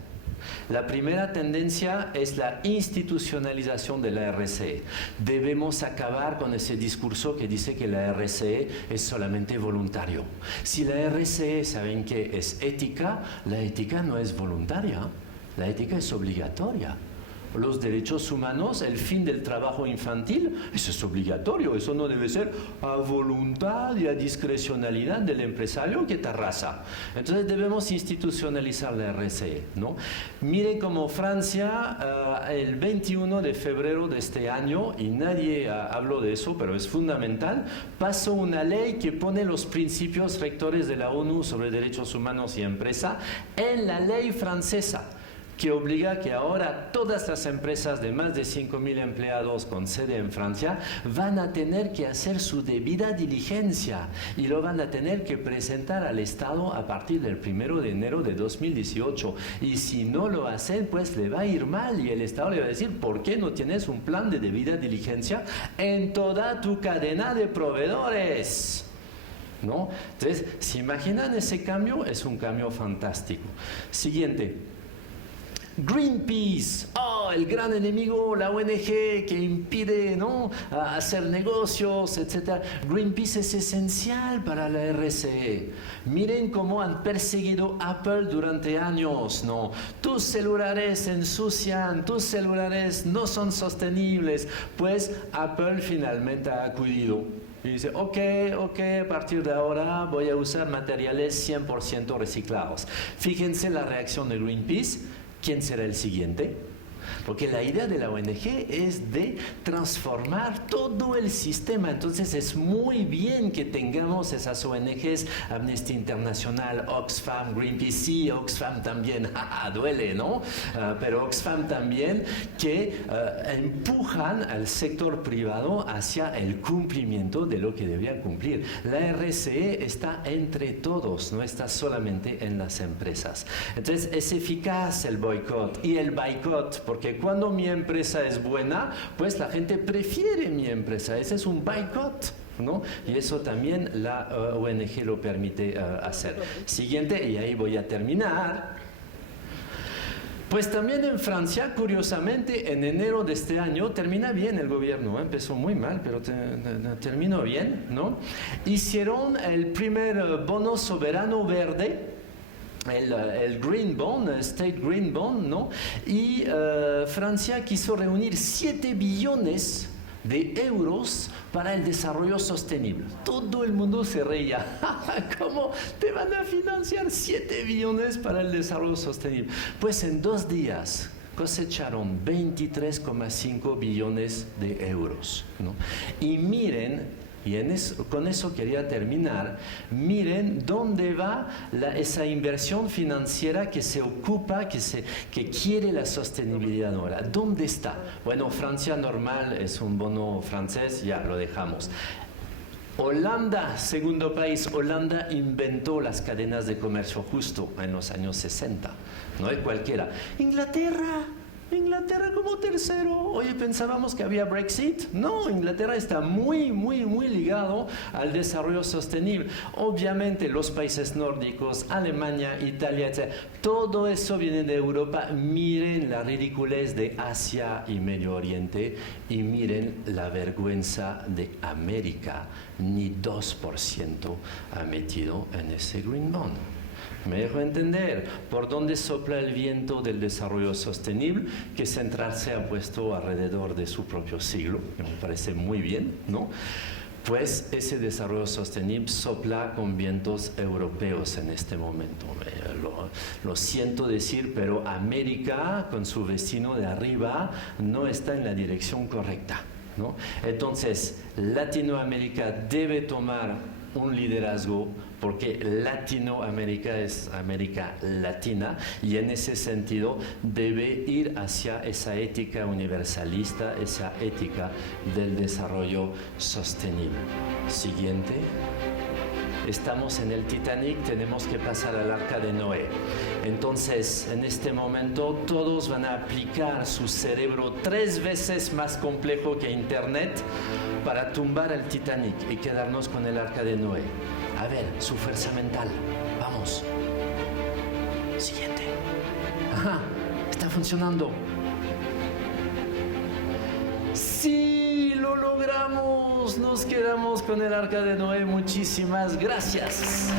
La primera tendencia es la institucionalización de la RCE. Debemos acabar con ese discurso que dice que la RCE es solamente voluntario. Si la RCE, ¿saben qué es ética? La ética no es voluntaria, la ética es obligatoria. Los derechos humanos, el fin del trabajo infantil, eso es obligatorio, eso no debe ser a voluntad y a discrecionalidad del empresario que te arrasa. Entonces debemos institucionalizar la RCE, ¿no? Miren como Francia, el 21 de febrero de este año, y nadie habló de eso, pero es fundamental, pasó una ley que pone los principios rectores de la ONU sobre derechos humanos y empresa en la ley francesa, que obliga que ahora todas las empresas de más de 5.000 empleados con sede en Francia van a tener que hacer su debida diligencia y lo van a tener que presentar al Estado a partir del 1 de enero de 2018. Y si no lo hacen, pues le va a ir mal y el Estado le va a decir, ¿por qué no tienes un plan de debida diligencia en toda tu cadena de proveedores? ¿No? Entonces, ¿se imaginan ese cambio? Es un cambio fantástico. Siguiente. Greenpeace, el gran enemigo, la ONG que impide, ¿no?, hacer negocios, etc. Greenpeace es esencial para la RCE. Miren cómo han perseguido Apple durante años, ¿no? Tus celulares se ensucian, tus celulares no son sostenibles. Pues Apple finalmente ha acudido. Y dice, ok, a partir de ahora voy a usar materiales 100% reciclados. Fíjense la reacción de Greenpeace. ¿Quién será el siguiente? Porque la idea de la ONG es de transformar todo el sistema. Entonces es muy bien que tengamos esas ONGs, Amnesty International, Oxfam, Greenpeace, sí, Oxfam también, duele, ¿no? Pero Oxfam también, que empujan al sector privado hacia el cumplimiento de lo que debían cumplir. La RCE está entre todos, no está solamente en las empresas. Entonces es eficaz el boicot y el boicot, porque cuando mi empresa es buena, pues la gente prefiere mi empresa. Ese es un boicot, ¿no? Y eso también la ONG lo permite hacer. Siguiente, y ahí voy a terminar. Pues también en Francia, curiosamente, en enero de este año, termina bien el gobierno, empezó muy mal, pero terminó bien, ¿no? Hicieron el primer bono soberano verde, el Green Bond, State Green Bond, ¿no? Y Francia quiso reunir 7 billones de euros para el desarrollo sostenible. Todo el mundo se reía. ¿Cómo te van a financiar 7 billones para el desarrollo sostenible? Pues en 2 días cosecharon 23,5 billones de euros, ¿no? Y miren, y con eso quería terminar, miren dónde va esa inversión financiera que se ocupa, que quiere la sostenibilidad ahora. ¿Dónde está? Bueno, Francia normal es un bono francés, ya lo dejamos. Holanda, segundo país. Holanda inventó las cadenas de comercio justo en los años 60. No es cualquiera. Inglaterra como tercero. Oye, pensábamos que había Brexit. No, Inglaterra está muy ligado al desarrollo sostenible. Obviamente los países nórdicos, Alemania, Italia, etc. Todo eso viene de Europa. Miren la ridiculez de Asia y Medio Oriente y miren la vergüenza de América. Ni 2% ha metido en ese Green Bond. Me dejo entender por dónde sopla el viento del desarrollo sostenible, que Central se ha puesto alrededor de su propio siglo, que me parece muy bien, ¿no? Pues ese desarrollo sostenible sopla con vientos europeos en este momento. Lo siento decir, pero América, con su vecino de arriba, no está en la dirección correcta, ¿no? Entonces, Latinoamérica debe tomar un liderazgo, porque Latinoamérica es América Latina y en ese sentido debe ir hacia esa ética universalista, esa ética del desarrollo sostenible. Siguiente. Estamos en el Titanic, tenemos que pasar al Arca de Noé. Entonces, en este momento, todos van a aplicar su cerebro 3 veces más complejo que Internet para tumbar al Titanic y quedarnos con el Arca de Noé. A ver, su fuerza mental. Vamos. Siguiente. Ajá, está funcionando. ¡Sí! ¡Lo logramos! Nos quedamos con el Arca de Noé. Muchísimas gracias.